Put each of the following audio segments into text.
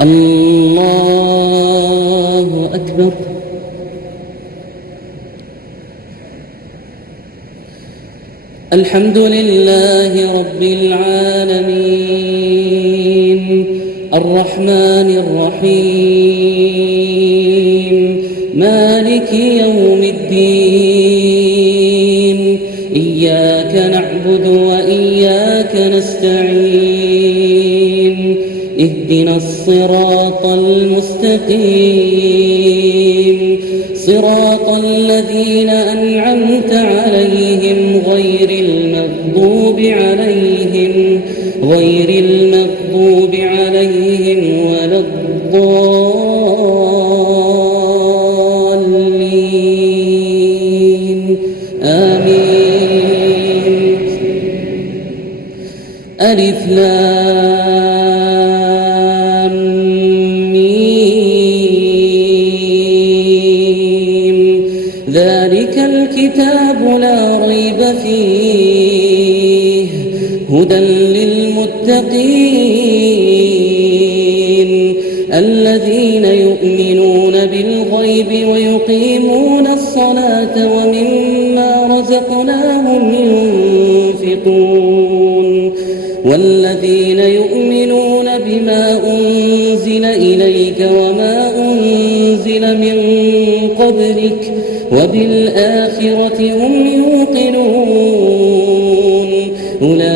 الله أكبر. الحمد لله رب العالمين الرحمن الرحيم مالك يوم الدين إياك نعبد وإياك نستعين اهدنا الصراط المستقيم صراط الذين أنعمت عليهم غير المغضوب عليهم ولا الضالين آمين. ألف لام ميم ذلك الكتاب لا ريب فيه هدى للمتقين الذين يؤمنون بالغيب ويقيمون الصلاة ومما رزقناهم ينفقون والذين يؤمنون بما أنزل إليك وما أنزل من قبلك وبالآخرة هم يوقنون أولئك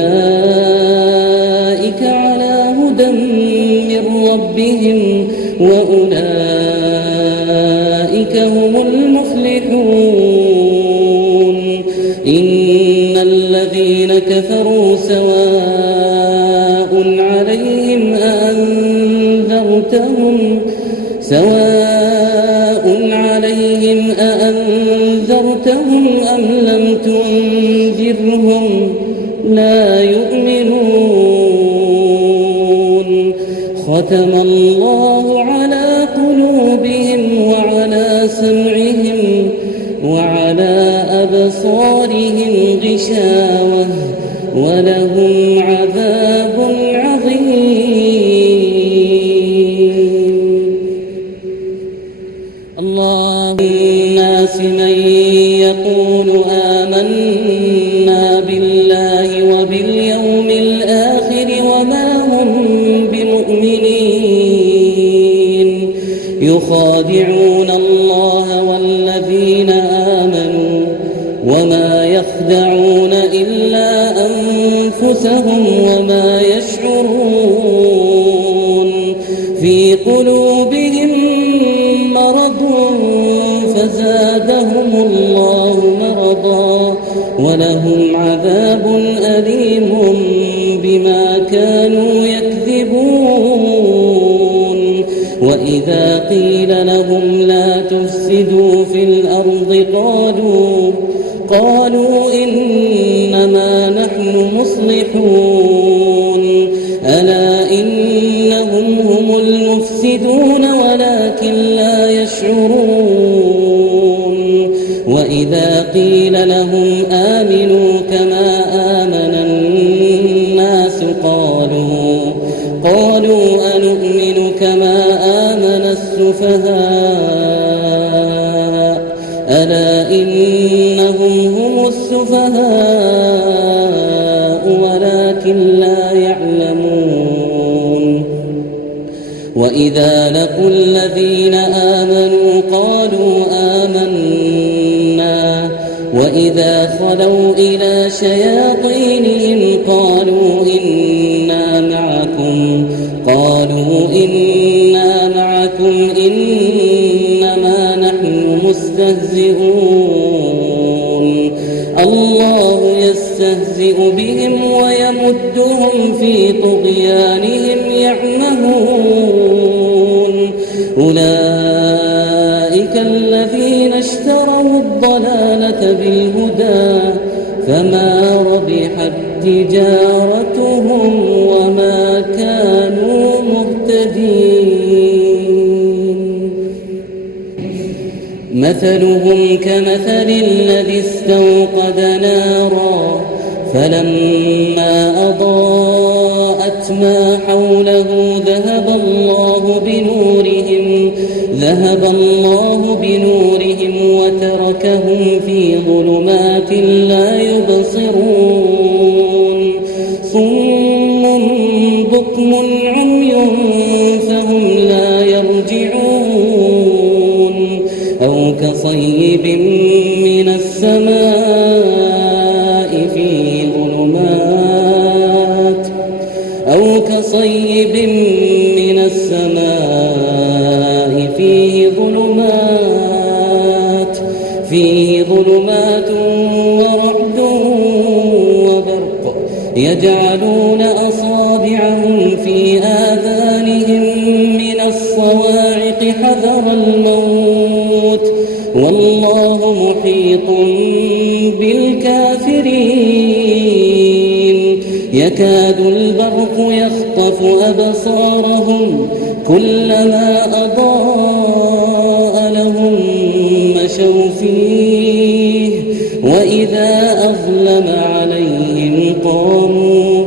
على هدى من ربهم وأولئك هم المفلحون. إن الذين كفروا سواء عليهم أأنذرتهم أم لم تنذرهم لا يؤمنون. ختم الله على قلوبهم وعلى سمعهم وعلى أبصارهم غشاوة ولهم عذاب عظيم. الله الناس من يقول آمنا بالله وباليوم الآخر وما هم بمؤمنين يخادعون الله والذين آمنوا وما يخدعون إلا أنفسهم وما يشعرون. في قلوبهم مرض فزادهم الله مرضا ولهم عذاب أليم بما كانوا يكذبون. وإذا قيل لهم لا تفسدوا في الأرض قالوا إنما نحن مصلحون ألا إنهم هم المفسدون ولكن لا يشعرون. وإذا قيل لهم آمنوا كما آمن الناس قالوا أنؤمن كما آمن السفهاء ألا إنهم هم السفهاء ولكن لا يعلمون. وإذا لقوا الذين آمنوا قالوا آمنا وإذا خلوا إلى شياطينهم قالوا إنا معكم إنما نحن مستهزئون. الله يستهزئ بهم ويمدهم في طغيانهم يعمهون. أولئك الذين اشتروا الضلالة بالهدى فما ربحت تجارتهم وما كانوا مهتدين. مثلهم كمثل الذي استوقد نارا فلما أضاءت ما حوله ذهب الله الله بنورهم وتركهم في ظلمات لا يبصرون صم بكم عمي فهم لا يرجعون أو كصيب من السماء فيه ظلمات ورعد وبرق يجعلون أصابعهم في آذانهم من الصواعق حذر الموت والله محيط بالكافرين يكاد البرق يخطف أبصارهم كلما أضاء لهم مشوا فيه وإذا أظلم عليهم قاموا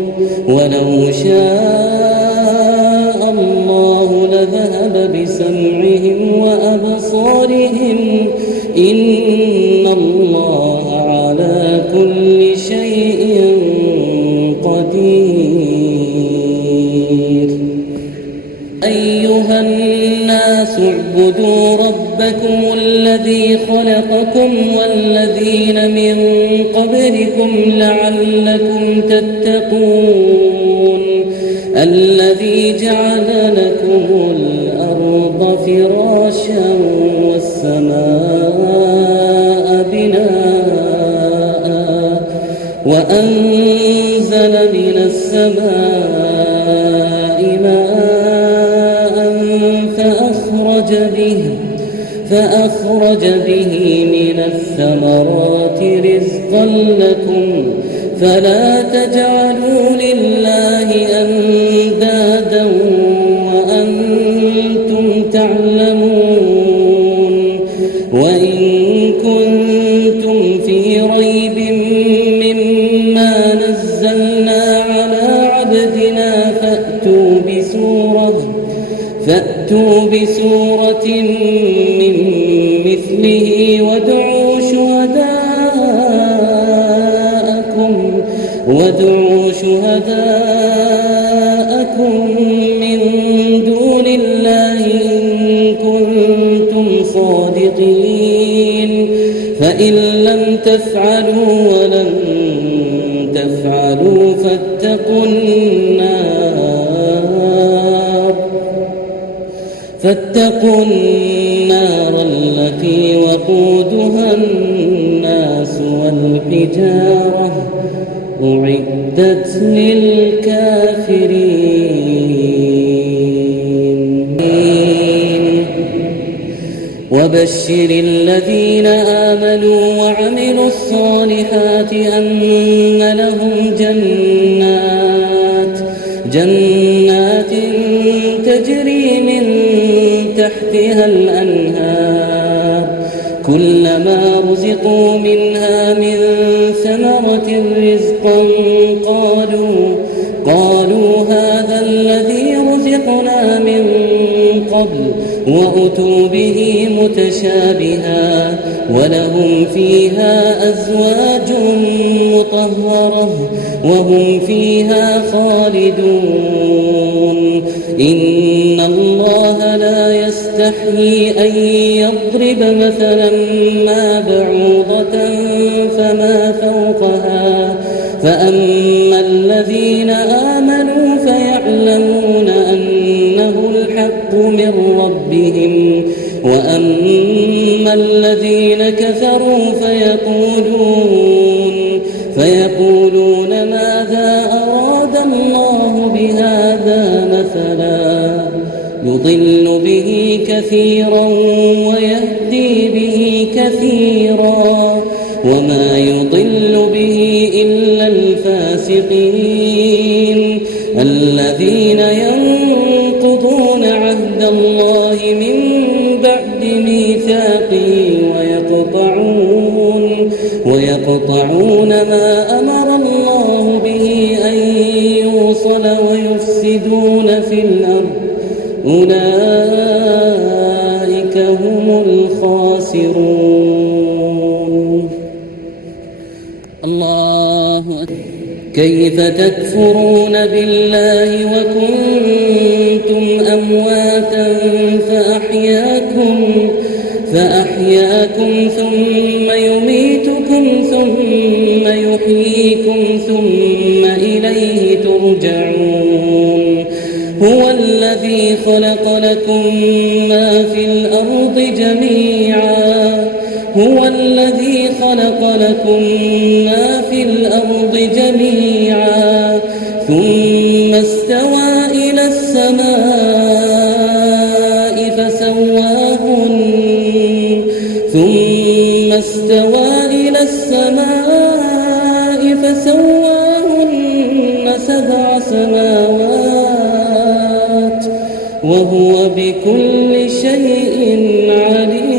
ولو شاء الله لذهب بسمعهم وأبصارهم إن الله على كل شيء قدير أيها الناس اعبدوا ربكم الذي خلقكم والذين من قبلكم لعلكم تتقون الذي جعل لكم الأرض فراشا والسماء بناء وأنزل من السماء ماء فأخرج به من الثمرات رزقا لكم فلا تجعلوا لله أندادا وأنتم تعلمون وإن كنتم في ريب مما نزلنا على عبدنا فأتوا بسورة من مثله وادعوا شهداءكم من دون الله إن كنتم صادقين فإن لم تفعلوا ولم تفعلوا فاتقوا النار التي وقودها الناس والحجارة أعدت للكافرين وبشر الذين آمنوا وعملوا الصالحات أن لهم جنات تجري من تحتها الأنهار كلما رزقوا منها من ثمرة رزقا قالوا هذا الذي رزقنا من قبل وأتوا به متشابها ولهم فيها أزواج مطهرة وهم فيها خالدون إن الله لا يستحيي أن يضرب مثلا ما بعوضة فما فوقها فأما الذين آمنوا فيعلمون أنه الحق من ربهم وأما الذين كفروا فيقولون ماذا أراد الله بهذا مثلا يضل به كثيرا ويهدي به كثيرا وما يضل به إلا الفاسقين الذين ينقضون عهد الله من بعد ميثاقه ويقطعون ما أمر الله به أن يوصل أولئك هم الخاسرون. الله أكبر. كيف تكفرون بالله وكنتم أمواتا فأحياكم ثم يميتكم ثم يحييكم ثم إليه ترجعون. هو الذي خلق لكم ما في الأرض جميعا ثم استوى إلى السماء فسواهن 7 سماوات وهو بكل شيء عليم.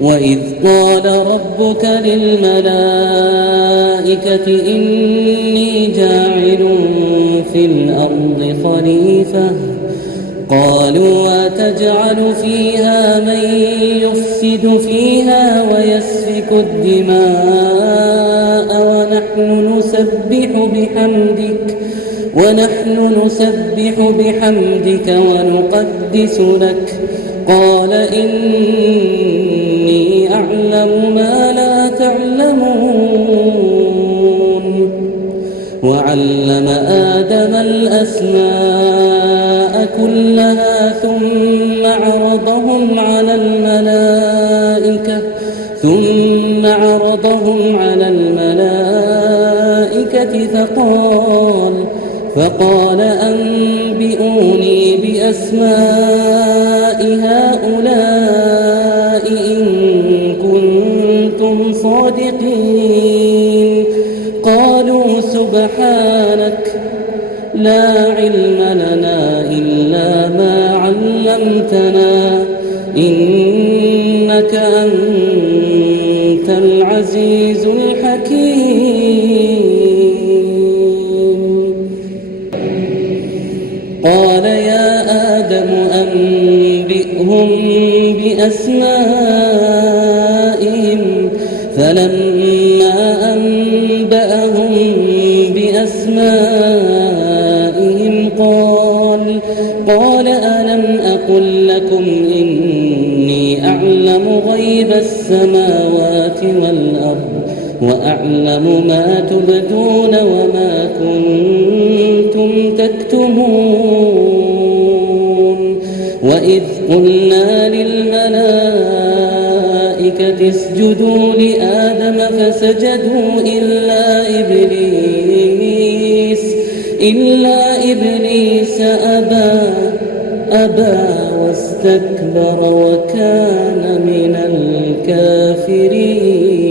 وإذ قال ربك للملائكة إني جاعل في الأرض خليفة قالوا أتجعل فيها من يفسد فيها ويسفك الدماء ونحن نسبح بحمدك ونقدس لك قال إني أعلم ما لا تعلمون. وعلم آدم الأسماء كلها ثم عرضهم على الملائكة فقال أنبئوني بأسماء هؤلاء إن كنتم صادقين. قالوا سبحانك لا علم لنا إلا ما علمتنا إنك أنت العزيز الحكيم. قال يا آدم أنبئهم بأسمائهم فلما أنبأهم بأسمائهم قال ألم أقل لكم إني أعلم غيب السماوات والأرض وأعلم ما تبدون وما كنتم تكتمون. وإذ قلنا للملائكة اسجدوا لآدم فسجدوا إلا إبليس أبى واستكبر وكان من الكافرين.